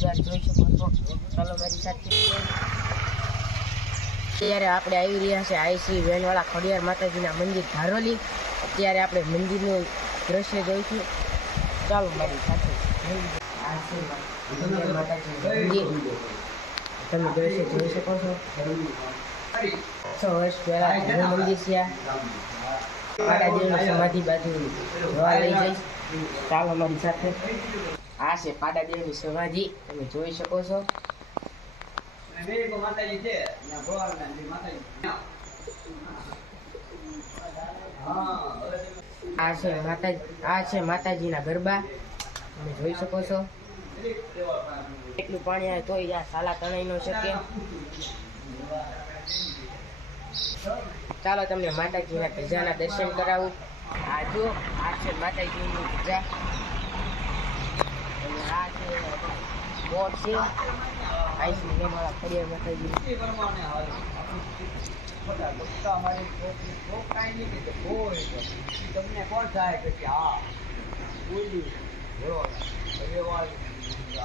ચાલો મારી સાથે અત્યારે આપણે આવી રહ્યા છે આઈ શ્રી વેલવાળા ખોડિયાર માતાજીના મંદિર ધારોલી. અત્યારે આપણે મંદિરનું દ્રશ્ય જોઈશું. ચાલો મારી સાથે તમે દ્રશ્ય જોઈ શકો છો. છ વર્ષ પહેલા મંદિર છે આ સમાધિ બાજુ જોવા લઈ જઈશ. ચાલો અમારી સાથે. આ છે પાડાદેવની સમાધિ, તમે જોઈ શકો છો. આ છે માતા આ છે માતાજીના ગરબા, તમે જોઈ શકો છો. એટલું પાણી આવે તોય આ સાલા તણાઈ ન શકે. ચાલો તમને માતાજીના ધજાના દર્શન કરાવું. આ જો આ છે માતાજીની ધજા અને આ છે બોટ છે આઈસી મેવાળા ખડિયાર માતાજી તમને કોણ થાય કે હા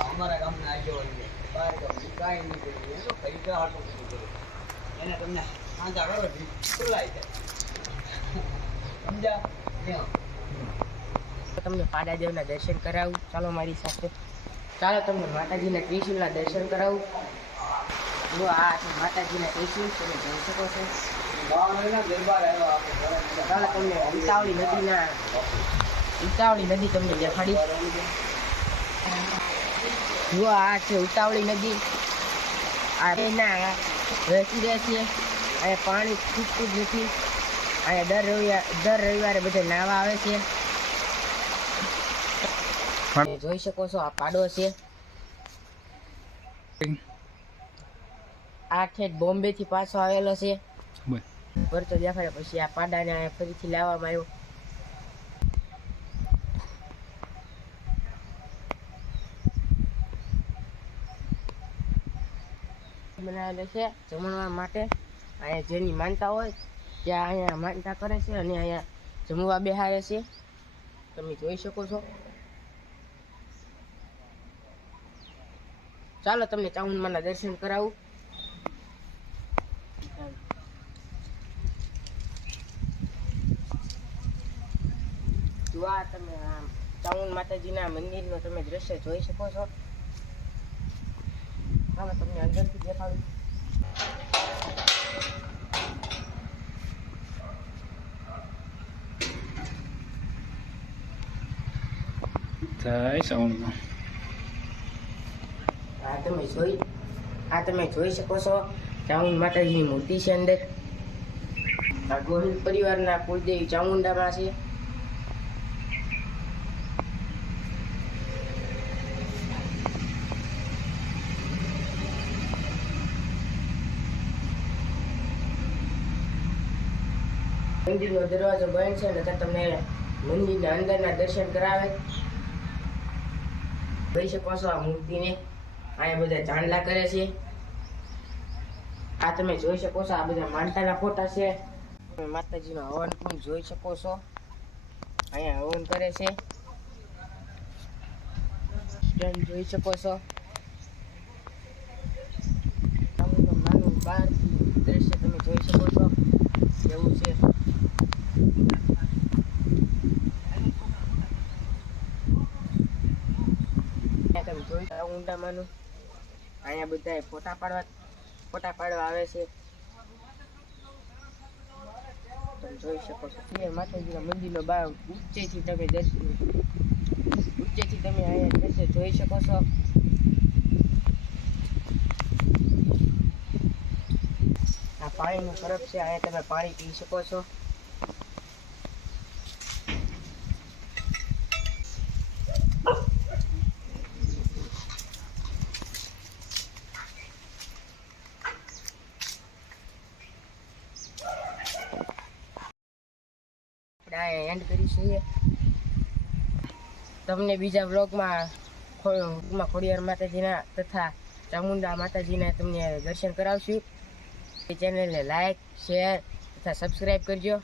અમારા ગામના આગેવાન બહાર ગામ કાંઈ નહીં કર્યું એનો પૈસા હાટું બધું એને તમને સાંજા કરો. તો તમને પાડાદેવના દર્શન કરાવું. ચાલો મારી સાથે. ચાલો તમને માતાજીના ત્રિશુલના દર્શન કરાવું. જો આ છે માતાજીના ત્રિશુલ, તમે જોઈ શકો છો. ચાલો તમને ઉતાવળી નદીના ઉતાવળી નદી તમને દેખાડી. જો આ છે ઉતાવળી નદી. આ એના વહેતી રહે છે અને પાણી ખૂબ ખૂબ નથી. અહીંયા દર રવિવારે દર રવિવારે બધે નાવા આવે છે. જોઈ શકો છો આ પાડો છે. આ ઠેઠ બોમ્બે થી પાછો આવેલો છે. ભરતો દેખાડે પછી આ પાડાને ફરીથી લાવવામાં આવ્યો. બનાવેલો છે જમણવાર માટે. અહીંયા જેની માનતા હોય ત્યાં અહીંયા માનતા કરે છે અને અહીંયા જમવા બેહારે છે. તમે જોઈ શકો છો. ચાલો તમને ચામુંડમાના દર્શન કરાવું. આ તમે ચામુંડ માતાજીના મંદિરનો તમે દ્રશ્ય જોઈ શકો છો. ચાલો તમને અંદરથી દેખાડું. થાય સાઉન્ડમાં આ તમે જોઈ, આ તમે જોઈ શકો છો ચામુંડ માતાજીની મૂર્તિ છે અંદર. આ ગોહિલ પરિવારના કુળદેવી ચામુંડામાં છે. મંદિરનો દરવાજો બંધ છે ને તમને મંદિરના અંદરના દર્શન કરાવે. જોઈ શકો છો આ મૂર્તિને. અહીંયા બધા ચાંદલા કરે છે. આ તમે જોઈ શકો છો, આ બધા માનતાના ફોટા છે. તમે માતાજીનો હવન પણ જોઈ શકો છો. અહીંયા હવન કરે છે. જોઈ શકો છો આમનું નાનું બહારથી દ્રશ્ય તમે જોઈ શકો છો એવું છે જોઈ અહીંયા બધા ફોટા પાડવા ફોટા પાડવા આવે છે. જોઈ શકો છો. ક્લિયર માતાજીના મંદિરનો બાર ઊંચેથી તમે દર્શન ઊંચેથી તમે અહીંયા દ્રશ્ય જોઈ શકો છો. આ પાણીનો ફરક છે, અહીંયા તમે પાણી પી શકો છો. આપણે આ એન્ડ કરીશું તમને બીજા બ્લોગમાં ખોડિયાર માતાજીના તથા ચામુંડા માતાજીના તમને દર્શન કરાવશું. ચેનલને લાઈક શેર તથા સબસ્ક્રાઈબ કરજો.